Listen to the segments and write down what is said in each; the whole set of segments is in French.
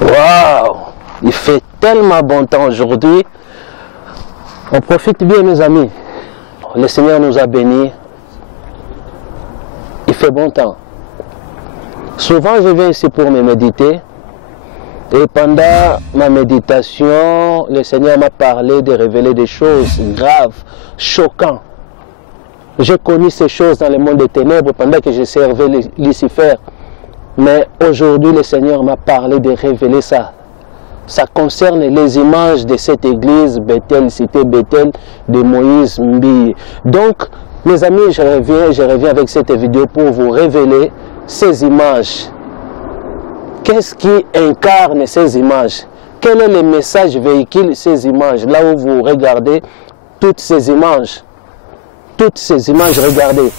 Waouh! Il fait tellement bon temps aujourd'hui. On profite bien, mes amis. Le Seigneur nous a bénis. Il fait bon temps. Souvent, je viens ici pour me méditer. Et pendant ma méditation, le Seigneur m'a parlé de révéler des choses graves, choquantes. J'ai connu ces choses dans le monde des ténèbres pendant que je servais Lucifer. Mais aujourd'hui, le Seigneur m'a parlé de révéler ça. Ça concerne les images de cette église, Bethel, cité Bethel, de Moïse Mbi. Donc, mes amis, je reviens avec cette vidéo pour vous révéler ces images. Qu'est-ce qui incarne ces images? Quel est le message véhicule ces images? Là où vous regardez toutes ces images, regardez.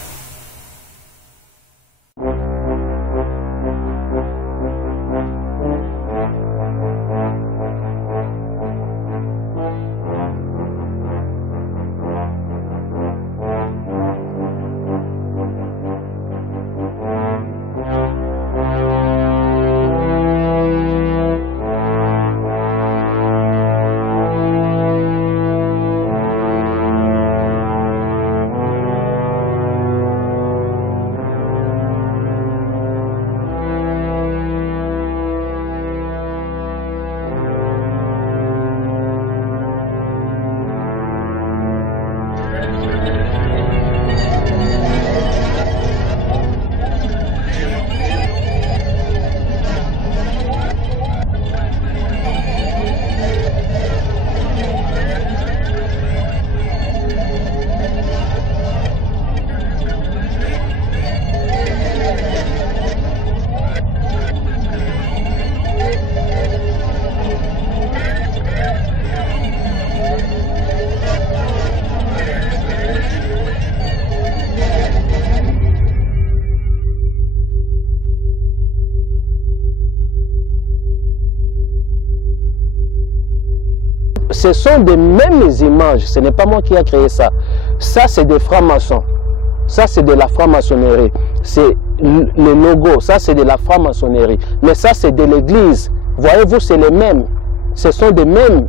Ce sont des mêmes images, ce n'est pas moi qui ai créé ça. Ça, c'est des francs-maçons. Ça, c'est de la franc-maçonnerie. C'est le logo, ça, c'est de la franc-maçonnerie. Mais ça, c'est de l'église. Voyez-vous, c'est les mêmes. Ce sont des mêmes.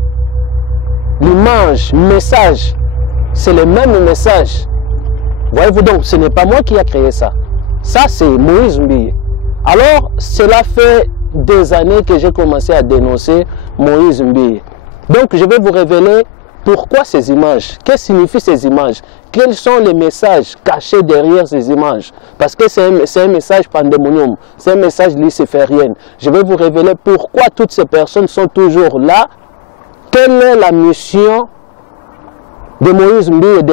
L'image, message, c'est le même message. Voyez-vous, donc, ce n'est pas moi qui ai créé ça. Ça, c'est Moïse Mbi. Alors, cela fait des années que j'ai commencé à dénoncer Moïse Mbi. Donc, je vais vous révéler pourquoi ces images, qu'est-ce que signifient ces images, quels sont les messages cachés derrière ces images. Parce que c'est un message pandémonium, c'est un message luciférien. Je vais vous révéler pourquoi toutes ces personnes sont toujours là, quelle est la mission de Moïse Mbi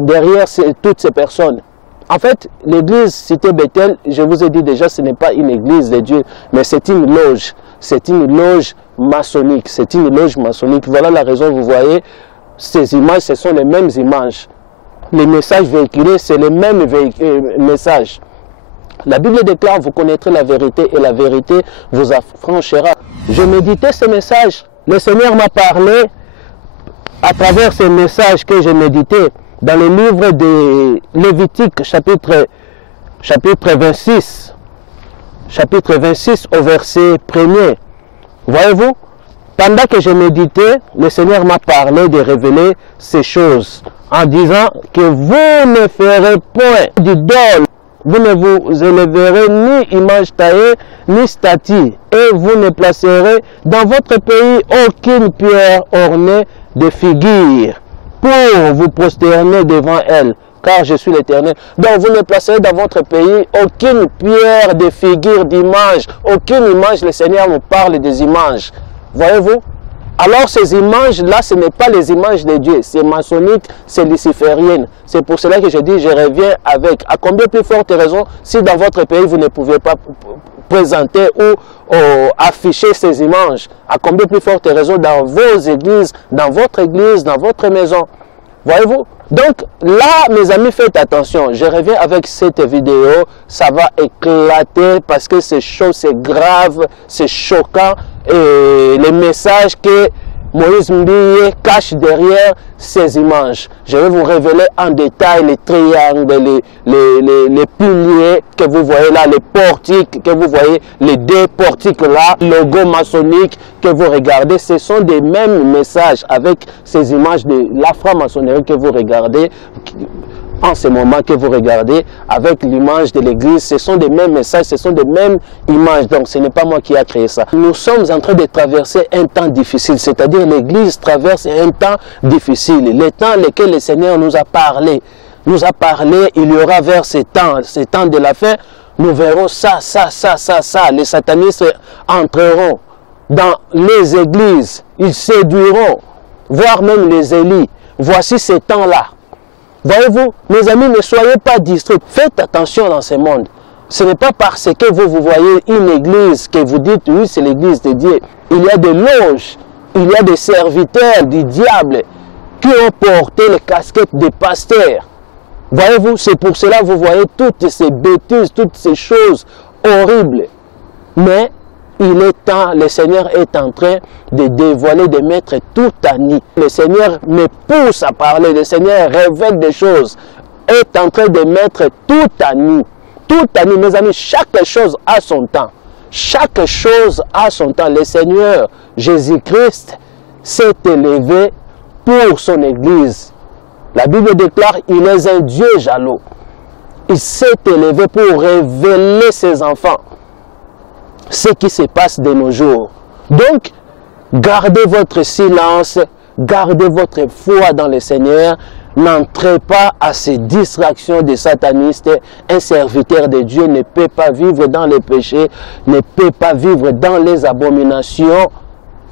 derrière toutes ces personnes. En fait, l'église Cité Bethel, je vous ai dit déjà, ce n'est pas une église de Dieu, mais c'est une loge. C'est une loge maçonnique. C'est une loge maçonnique. Voilà la raison, vous voyez, ces images, ce sont les mêmes images. Les messages véhiculés, c'est les mêmes messages. La Bible déclare, vous connaîtrez la vérité et la vérité vous affranchira. Je méditais ce message. Le Seigneur m'a parlé à travers ces messages que j'ai médités dans le livre de Lévitique, chapitre 26. Chapitre 26 au verset 1er. Voyez-vous, pendant que je méditais, le Seigneur m'a parlé de révéler ces choses en disant que vous ne ferez point d'idole, vous ne vous élèverez ni image taillée, ni statue, et vous ne placerez dans votre pays aucune pierre ornée de figures pour vous prosterner devant elle. Car je suis l'Éternel. Donc vous ne placerez dans votre pays aucune pierre de figure d'image, aucune image. Le Seigneur nous parle des images. Voyez-vous? Alors ces images-là, ce n'est pas les images de Dieu, c'est maçonnique, c'est luciférienne. C'est pour cela que je dis, je reviens avec. À combien plus forte raison, si dans votre pays vous ne pouvez pas présenter ou afficher ces images, à combien plus forte raison dans vos églises, dans votre maison. Voyez-vous? Donc là, mes amis, faites attention. Je reviens avec cette vidéo. Ça va éclater parce que c'est chaud, c'est grave, c'est choquant. Et les messages que Moïse Mbiye cache derrière ces images. Je vais vous révéler en détail les triangles, les piliers que vous voyez là, les portiques que vous voyez, les deux portiques là, logo maçonnique que vous regardez. Ce sont des mêmes messages avec ces images de la franc-maçonnerie que vous regardez. En ce moment que vous regardez avec l'image de l'église, ce sont des mêmes messages, ce sont des mêmes images. Donc ce n'est pas moi qui ai créé ça. Nous sommes en train de traverser un temps difficile, c'est-à-dire l'église traverse un temps difficile. Les temps lesquels le Seigneur nous a parlé, il y aura vers ces temps de la fin, nous verrons ça. Les satanistes entreront dans les églises, ils séduiront, voire même les élis. Voici ces temps-là. Voyez-vous, mes amis, ne soyez pas distraits. Faites attention dans ce monde. Ce n'est pas parce que vous voyez une église que vous dites, oui, c'est l'église de Dieu. Il y a des loges, il y a des serviteurs du diable qui ont porté les casquettes des pasteurs. Voyez-vous, c'est pour cela que vous voyez toutes ces bêtises, toutes ces choses horribles. Mais il est temps, le Seigneur est en train de dévoiler, de mettre tout à nu. Le Seigneur me pousse à parler, le Seigneur révèle des choses, est en train de mettre tout à nu. Tout à nu, mes amis, chaque chose a son temps. Chaque chose a son temps. Le Seigneur Jésus-Christ s'est élevé pour son Église. La Bible déclare, il est un Dieu jaloux. Il s'est élevé pour révéler ses enfants ce qui se passe de nos jours. Donc, gardez votre silence, gardez votre foi dans le Seigneur, n'entrez pas à ces distractions des satanistes. Un serviteur de Dieu ne peut pas vivre dans les péchés, ne peut pas vivre dans les abominations.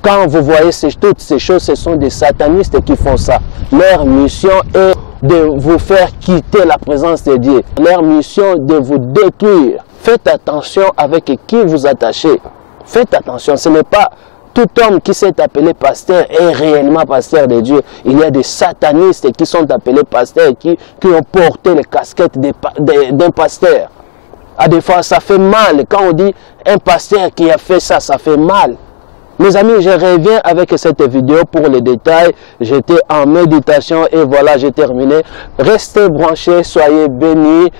Quand vous voyez toutes ces choses, ce sont des satanistes qui font ça. Leur mission est de vous faire quitter la présence de Dieu. Leur mission est de vous détruire. Faites attention avec qui vous attachez. Faites attention, ce n'est pas tout homme qui s'est appelé pasteur est réellement pasteur de Dieu. Il y a des satanistes qui sont appelés pasteurs, qui ont porté les casquettes d'un pasteur. À des fois, ça fait mal. Quand on dit un pasteur qui a fait ça, ça fait mal. Mes amis, je reviens avec cette vidéo pour les détails. J'étais en méditation et voilà, j'ai terminé. Restez branchés, soyez bénis,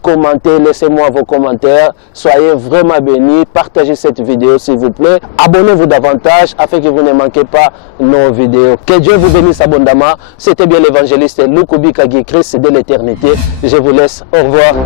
commentez, laissez-moi vos commentaires. Soyez vraiment bénis, partagez cette vidéo s'il vous plaît. Abonnez-vous davantage afin que vous ne manquez pas nos vidéos. Que Dieu vous bénisse abondamment. C'était bien l'évangéliste Lukubi Kagi Christ de l'éternité. Je vous laisse. Au revoir.